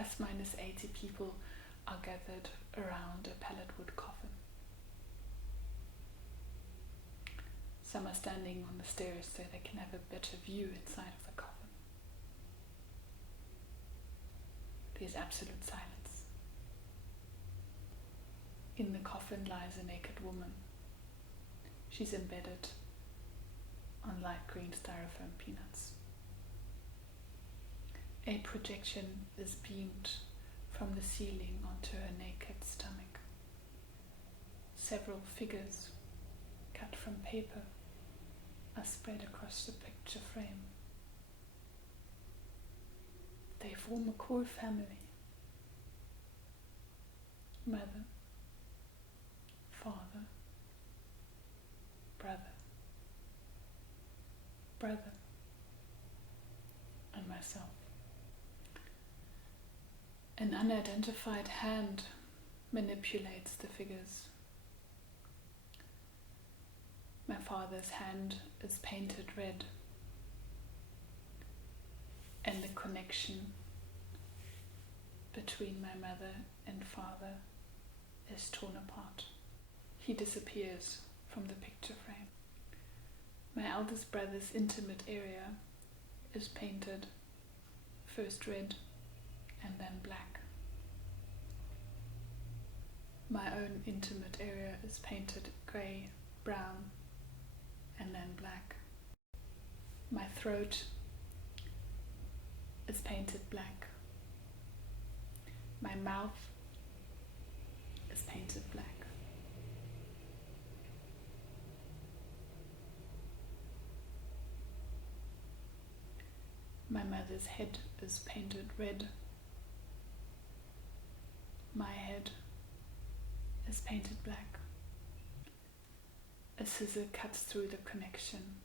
plus minus 80 people are gathered around a pallet wood coffin. Some are standing on the stairs so they can have a better view inside of the coffin. There's absolute silence. In the coffin lies a naked woman. She's embedded on light green styrofoam peanuts. A projection is beamed from the ceiling onto her naked stomach. Several figures cut from paper are spread across the picture frame. They form a core family. Mother, father, brother, and myself. An unidentified hand manipulates the figures. My father's hand is painted red, and the connection between my mother and father is torn apart. He disappears from the picture frame. My eldest brother's intimate area is painted first red and then black. My own intimate area is painted grey, brown, and then black. My throat is painted black. My mouth is painted black. My mother's head is painted red. My head is painted black. A scissor cuts through the connection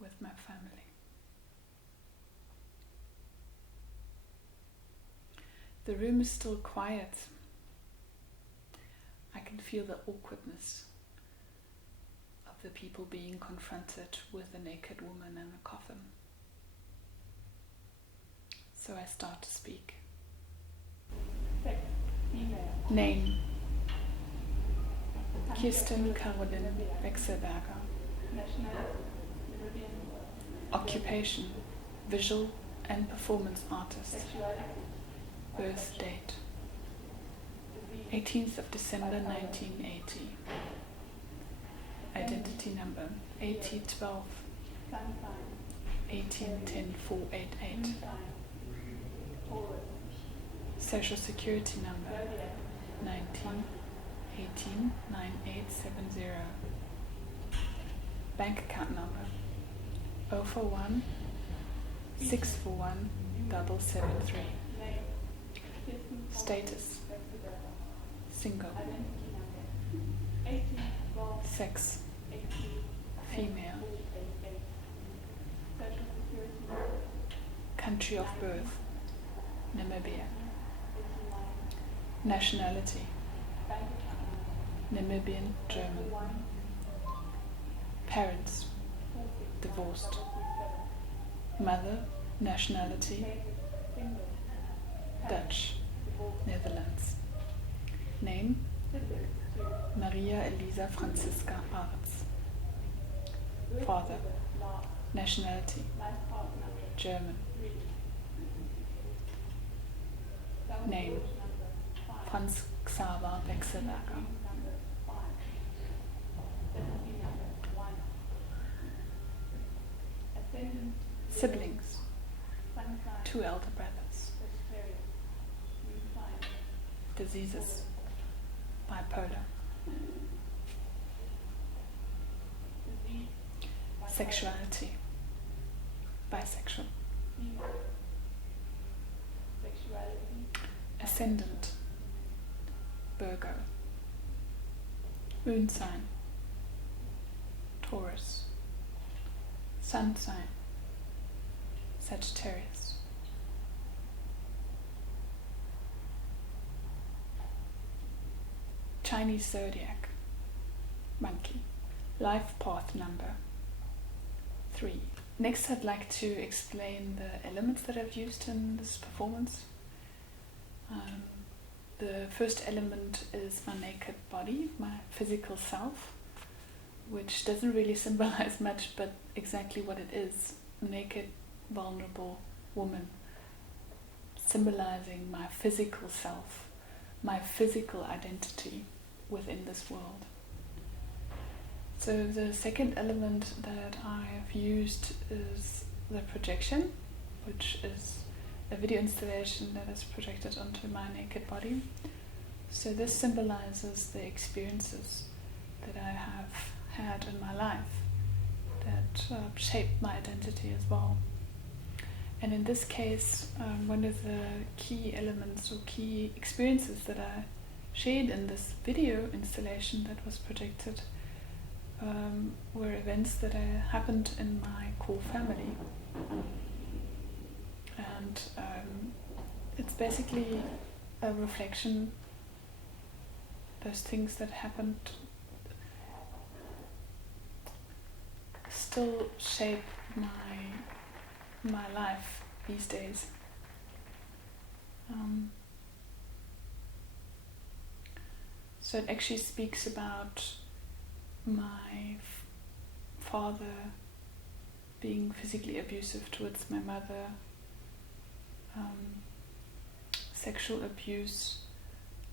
with my family. The room is still quiet. I can feel the awkwardness of the people being confronted with a naked woman in a coffin. So I start to speak. Name: Kirsten Caroline Wechslberger. Occupation: visual and performance artist. Birth date: 18th of December 1980. Identity number: 8012 1810488. Social security number: 19189870. Bank account number: 041 641 773. Status: single. Sex: female. Country of birth: Namibia. Nationality: Namibian German. Parents: divorced. Mother, nationality: Dutch, Netherlands. Name: Maria Elisa Franziska Arts. Father, nationality: German. Name: Franz Xaver Wechselberger. Siblings: 2 elder brothers. Diseases: bipolar. Sexuality: bisexual. Ascendant: Virgo. Moon sign: Taurus. Sun sign: Sagittarius. Chinese zodiac: Monkey. Life path number: 3. Next, I'd like to explain the elements that I've used in this performance. The first element is my naked body, my physical self, which doesn't really symbolize much, but exactly what it is: a naked, vulnerable woman, symbolizing my physical self, my physical identity within this world. So the second element that I have used is the projection, which is a video installation that is projected onto my naked body. So this symbolizes the experiences that I have had in my life that shaped my identity as well. And in this case, one of the key elements or key experiences that I shared in this video installation that was projected were events that happened in my core family. And it's basically a reflection. Those things that happened still shape my life these days. So it actually speaks about my father being physically abusive towards my mother, sexual abuse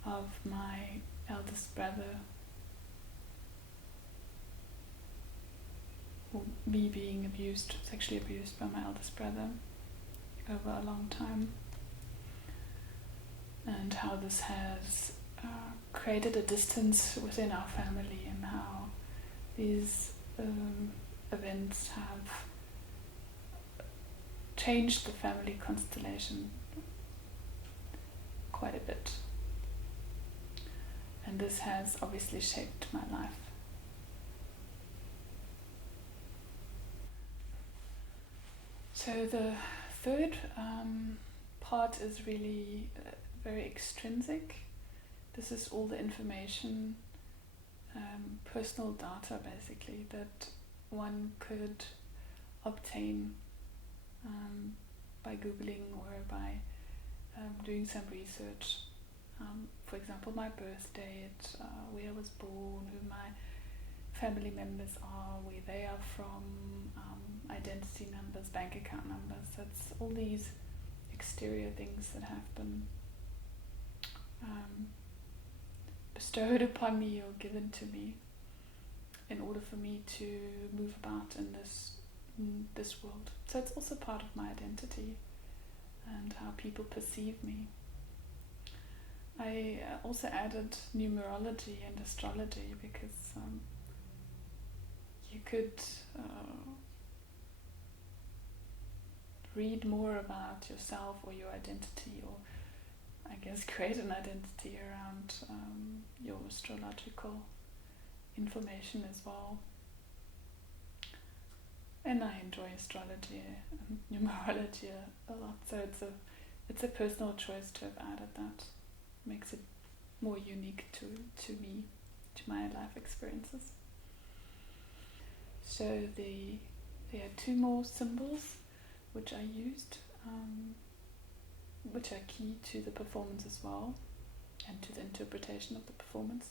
of my eldest brother, or me being sexually abused by my eldest brother over a long time, and how this has created a distance within our family, and how these events have changed the family constellation quite a bit. And this has obviously shaped my life. So the third part is really very extrinsic. This is all the information, personal data basically, that one could obtain by Googling or by doing some research. For example, my birth date, where I was born, who my family members are, where they are from, identity numbers, bank account numbers. That's all these exterior things that have been bestowed upon me or given to me in order for me to move about in this world. So it's also part of my identity and how people perceive me. I also added numerology and astrology because you could read more about yourself or your identity, or I guess create an identity around your astrological information as well. And I enjoy astrology and numerology a lot, so it's a personal choice to have added that. Makes it more unique to me, to my life experiences. So there are two more symbols which I used, which are key to the performance as well, and to the interpretation of the performance.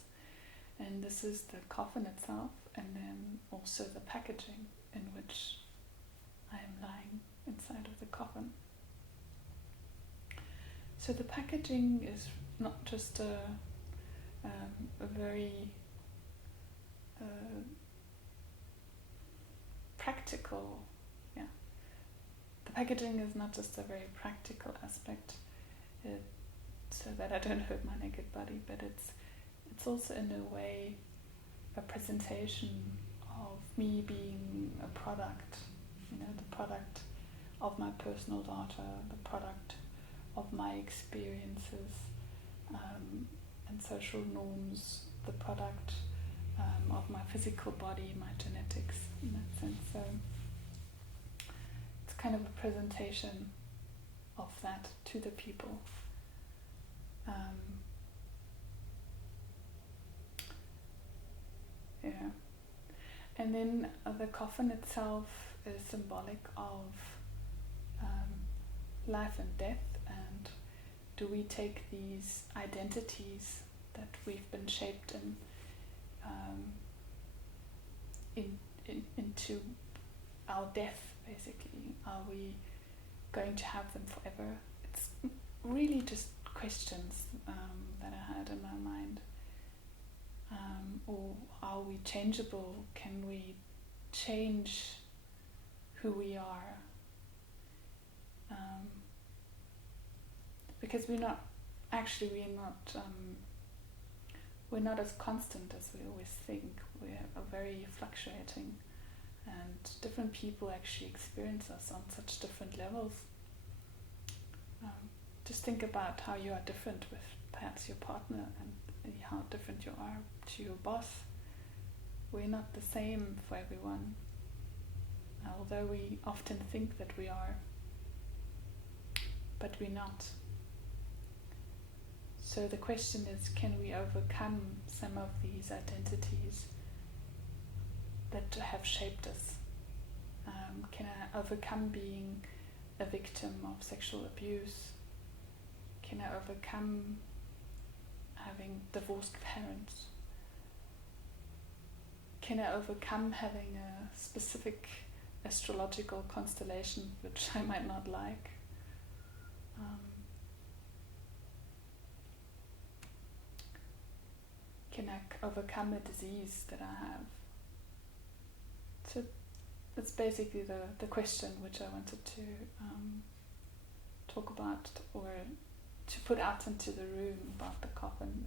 And this is the coffin itself, and then also the packaging in which I am lying inside of the coffin. So the packaging is not just a very practical, the packaging is not just a very practical aspect, so that I don't hurt my naked body, but it's also in a way a presentation of me being a product, the product of my personal data, the product of my experiences and social norms, the product of my physical body, my genetics, in that sense. So it's kind of a presentation of that to the people. And then the coffin itself is symbolic of life and death, and do we take these identities that we've been shaped into our death, basically? Are we going to have them forever? It's really just questions that I had in my mind. Or are we changeable? Can we change who we are? Because we're not as constant as we always think. We are very fluctuating, and different people actually experience us on such different levels. Just think about how you are different with perhaps your partner, and how different you are to your boss. We're not the same for everyone, although we often think that we are, but we're not. So the question is, can we overcome some of these identities that have shaped us? Can I overcome being a victim of sexual abuse? Can I overcome having divorced parents? Can I overcome having a specific astrological constellation which I might not like? Can I overcome a disease that I have? So that's basically the question which I wanted to talk about, or to put out into the room about the coffin.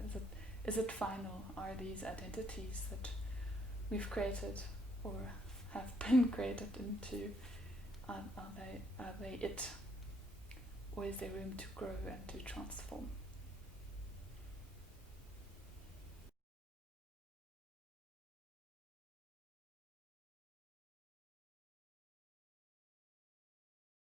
Is it final? Are these identities that we've created or have been created into, are they it? Or is there room to grow and to transform?